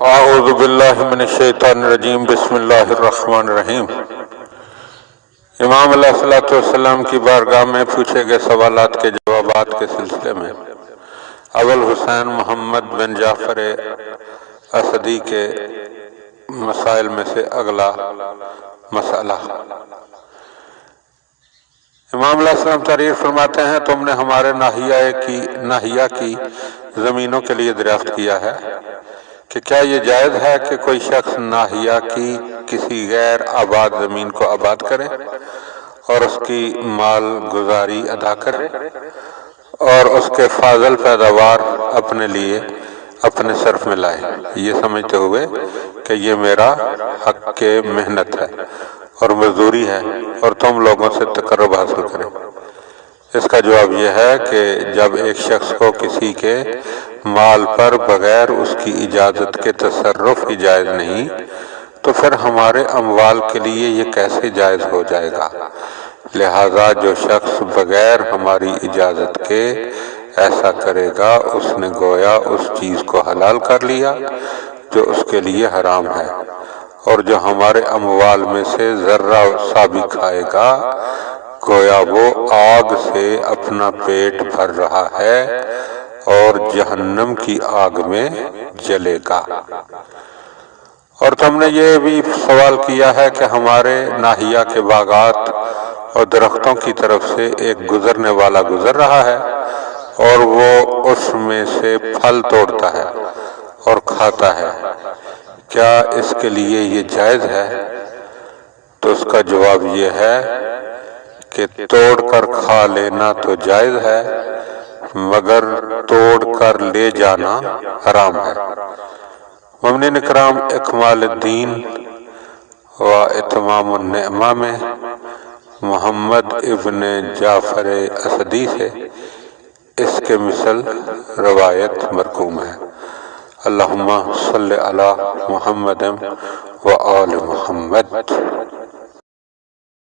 اعوذ باللہ من الشیطان الرجیم بسم اللہ الرحمن الرحیم۔ امام علیہ السلام کی بارگاہ میں پوچھے گئے سوالات کے جوابات کے سلسلے میں ابوالحسین محمد بن جعفر اسدی کے مسائل میں سے اگلا مسئلہ۔ امام علیہ السلام تحریر فرماتے ہیں، تم نے ہمارے ناحیہ کی زمینوں کے لیے دریافت کیا ہے کہ کیا یہ جائز ہے کہ کوئی شخص ناحیہ کی کسی غیر آباد زمین کو آباد کرے اور اس کی مال گزاری ادا کرے اور اس کے فاضل پیداوار اپنے لیے اپنے صرف میں لائے، یہ سمجھتے ہوئے کہ یہ میرا حق کے محنت ہے اور مزدوری ہے اور تم لوگوں سے تقرب حاصل کرے۔ اس کا جواب یہ ہے کہ جب ایک شخص کو کسی کے مال پر بغیر اس کی اجازت کے تصرف ہی جائز نہیں تو پھر ہمارے اموال کے لیے یہ کیسے جائز ہو جائے گا؟ لہذا جو شخص بغیر ہماری اجازت کے ایسا کرے گا اس نے گویا اس چیز کو حلال کر لیا جو اس کے لیے حرام ہے، اور جو ہمارے اموال میں سے ذرہ سا بھی کھائے گا گویا وہ آگ سے اپنا پیٹ بھر رہا ہے اور جہنم کی آگ میں جلے گا۔ اور تم نے یہ بھی سوال کیا ہے کہ ہمارے ناحیہ کے باغات اور درختوں کی طرف سے ایک گزرنے والا گزر رہا ہے اور وہ اس میں سے پھل توڑتا ہے اور کھاتا ہے، کیا اس کے لیے یہ جائز ہے؟ تو اس کا جواب یہ ہے کہ توڑ کر کھا لینا تو جائز ہے مگر توڑ کر لے جانا حرام ہے۔ ممنون اکرام اکمال الدین و اتمام النعمہ میں محمد ابن جعفر اسدی سے اس کے مثل روایت مرقوم ہے۔ اللہم صلی علی محمد و آل محمد۔